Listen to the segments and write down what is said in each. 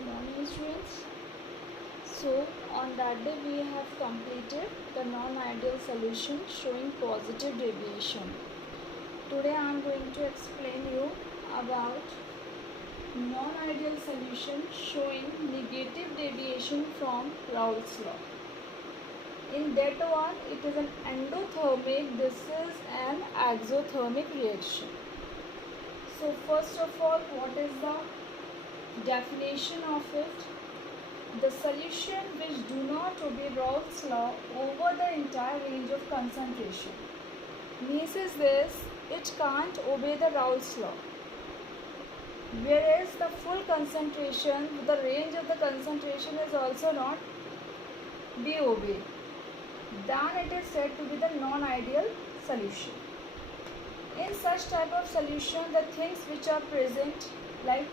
Good morning, students. So on that day we have completed the non-ideal solution showing positive deviation. Today I am going to explain you about non-ideal solution showing negative deviation from Raoult's law. In that one it is an endothermic, this is an exothermic reaction. So first of all, what is the definition of it? The solution which do not obey Raoult's law over the entire range of concentration. Means is this, it can't obey the Raoult's law. Whereas the full concentration, the range of the concentration is also not be obeyed. Then it is said to be the non-ideal solution. In such type of solution, the things which are present like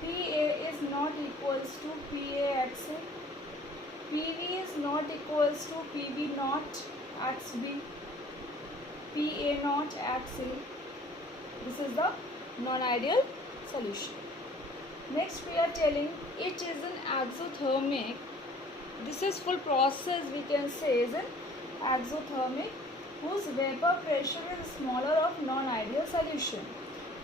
PA is not equals to PAXA, PV is not equals to PV naught XB, PA naught XA. This is the non-ideal solution. Next we are telling it is an exothermic. This is full process, we can say is an exothermic whose vapor pressure is smaller of non-ideal solution.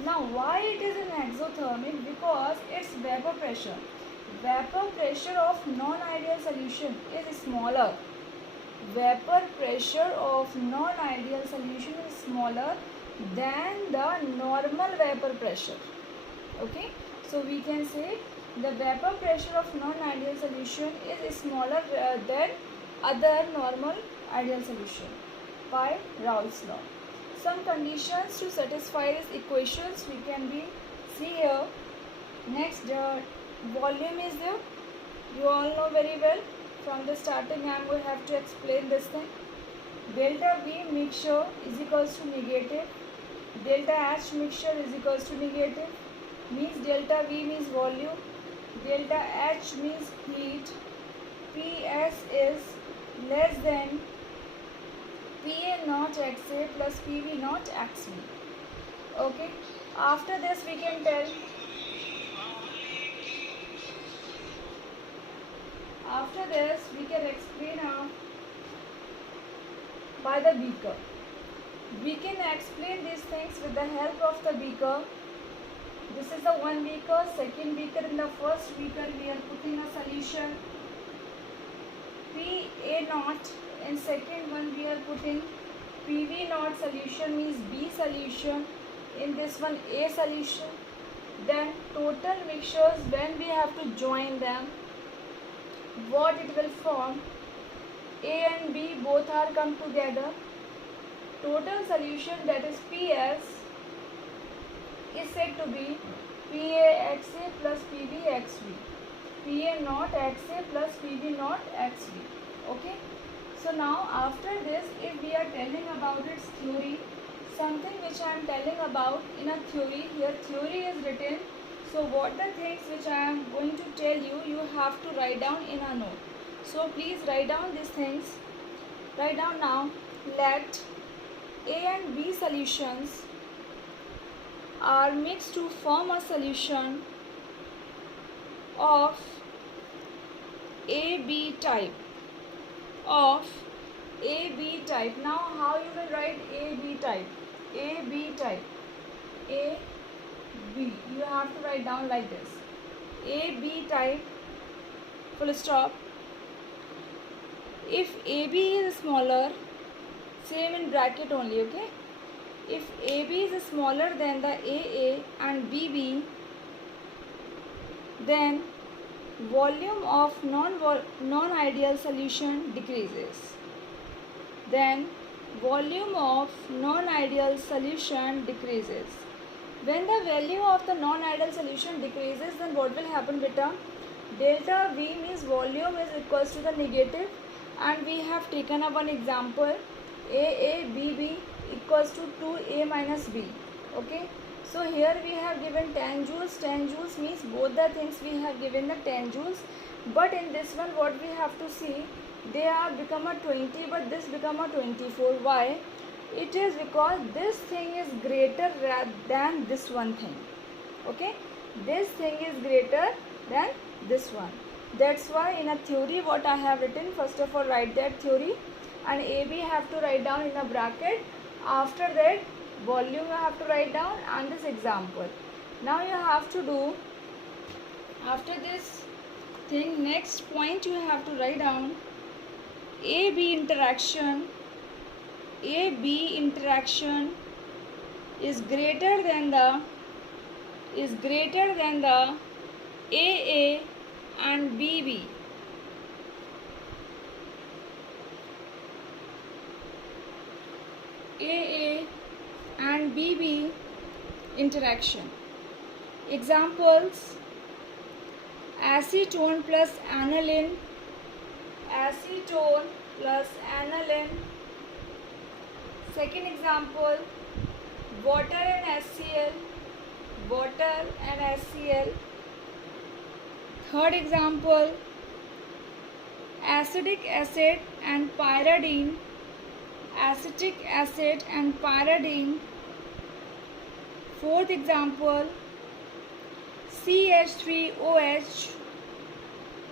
Now why it is an exothermic? Because its vapor pressure of non-ideal solution is smaller. Vapor pressure of non-ideal solution is smaller than the normal vapor pressure. Okay, so we can say the vapor pressure of non-ideal solution is smaller than other normal ideal solution by Raoult's law. Some conditions to satisfy these equations we can be see here. Next, volume is there. You all know very well. From the starting I am going to have to explain this thing. Delta V mixture is equals to negative. Delta H mixture is equals to negative. Means delta V means volume. Delta H means heat. PS is less than PA naught XA plus PV naught XB. Okay. After this we can tell. After this we can explain by the beaker. We can explain these things with the help of the beaker. This is the one beaker. Second beaker, in the first beaker we are putting a solution PA naught. In second one we are putting PV naught solution, means B solution. In this one A solution. Then total mixtures, when we have to join them, what it will form? A and B both are come together. Total solution, that is PS, is said to be PAXA plus PBXB. PA naught XA plus PB naught XB. Okay. So now after this, if we are telling about its theory, something which I am telling about in a theory, here theory is written. So what the things which I am going to tell you, you have to write down in a note. So please write down these things. Write down now. Let A and B solutions are mixed to form a solution of AB type. Of AB type. Now how you will write AB type? AB type. AB. You have to write down like this. AB type. Full stop. If AB is smaller, same in bracket only, okay? If AB is smaller than the AA and BB, then volume of non-ideal solution decreases. Then volume of non-ideal solution decreases. When the value of the non-ideal solution decreases, then what will happen, beta? Delta V means volume is equals to the negative, and we have taken up one example, AABB equals to 2A minus B. Okay. So here we have given 10 joules. 10 joules means both the things we have given the 10 joules. But in this one what we have to see, they are become a 20 but this become a 24. Why? It is because this thing is greater than this one thing. Okay. this thing is greater than this one. That's why in a theory what I have written, first of all write that theory, and AB have to write down in a bracket. After that volume you have to write down, and this example. Now you have to do, after this thing, next point you have to write down AB interaction. AB interaction is greater than the AA and BB. AA and BB interaction. Examples: acetone plus aniline, acetone plus aniline. Second example, water and HCl, water and HCl. Third example, acetic acid and pyridine, acetic acid and pyridine. Fourth example, CH3OH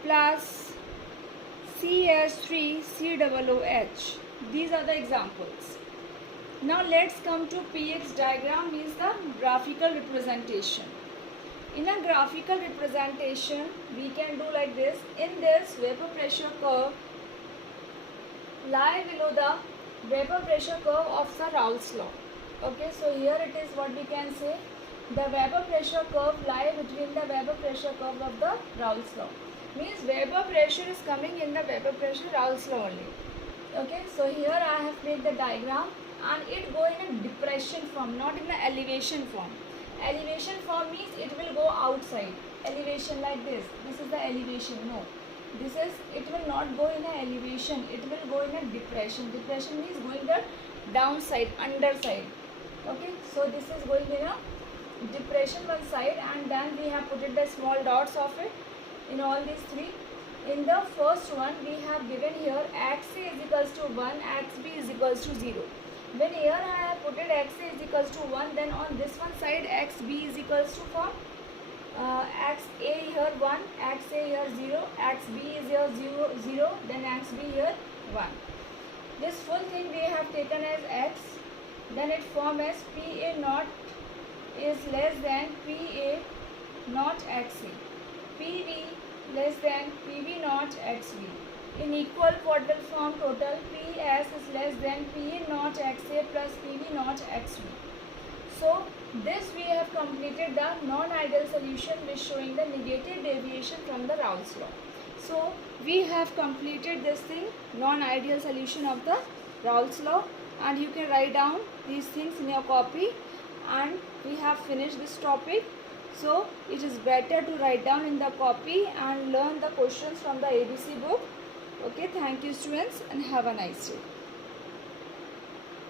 plus CH3COOH. These are the examples. Now let's come to PX diagram, means the graphical representation. In a graphical representation we can do like this. In this, vapor pressure curve lie below the vapor pressure curve of the Raoult's law. Okay, so here it is what we can say. The vapor pressure curve lie between the vapor pressure curve of the Raoult's law. Means vapor pressure is coming in the vapor pressure Raoult's law only. Okay, so here I have made the diagram, and it go in a depression form, not in the elevation form. Elevation form means it will go outside. Elevation like this. This is the elevation. No. This is, it will not go in a elevation. It will go in a depression. Depression means going the downside, underside. Okay. So this is going in a depression one side, and then we have put it the small dots of it in all these three. In the first one we have given here XA is equals to 1, XB is equals to 0. When here I have put it XA is equals to 1, then on this one side XB is equals to for XA here 1, XA here 0, XB is here 0, then XB here 1. This full thing we have taken as X, then it form as PA naught is less than PA naught XA, PV less than PV naught XV. In equal quadral form, total PS is less than PA naught XA plus PV naught XV. So this we have completed the non-ideal solution with showing the negative deviation from the Raoult's law. So we have completed this thing, non-ideal solution of the Raoult's law, and you can write down these things in your copy, and we have finished this topic. So it is better to write down in the copy and learn the questions from the ABC book. Okay, thank you students, and have a nice day.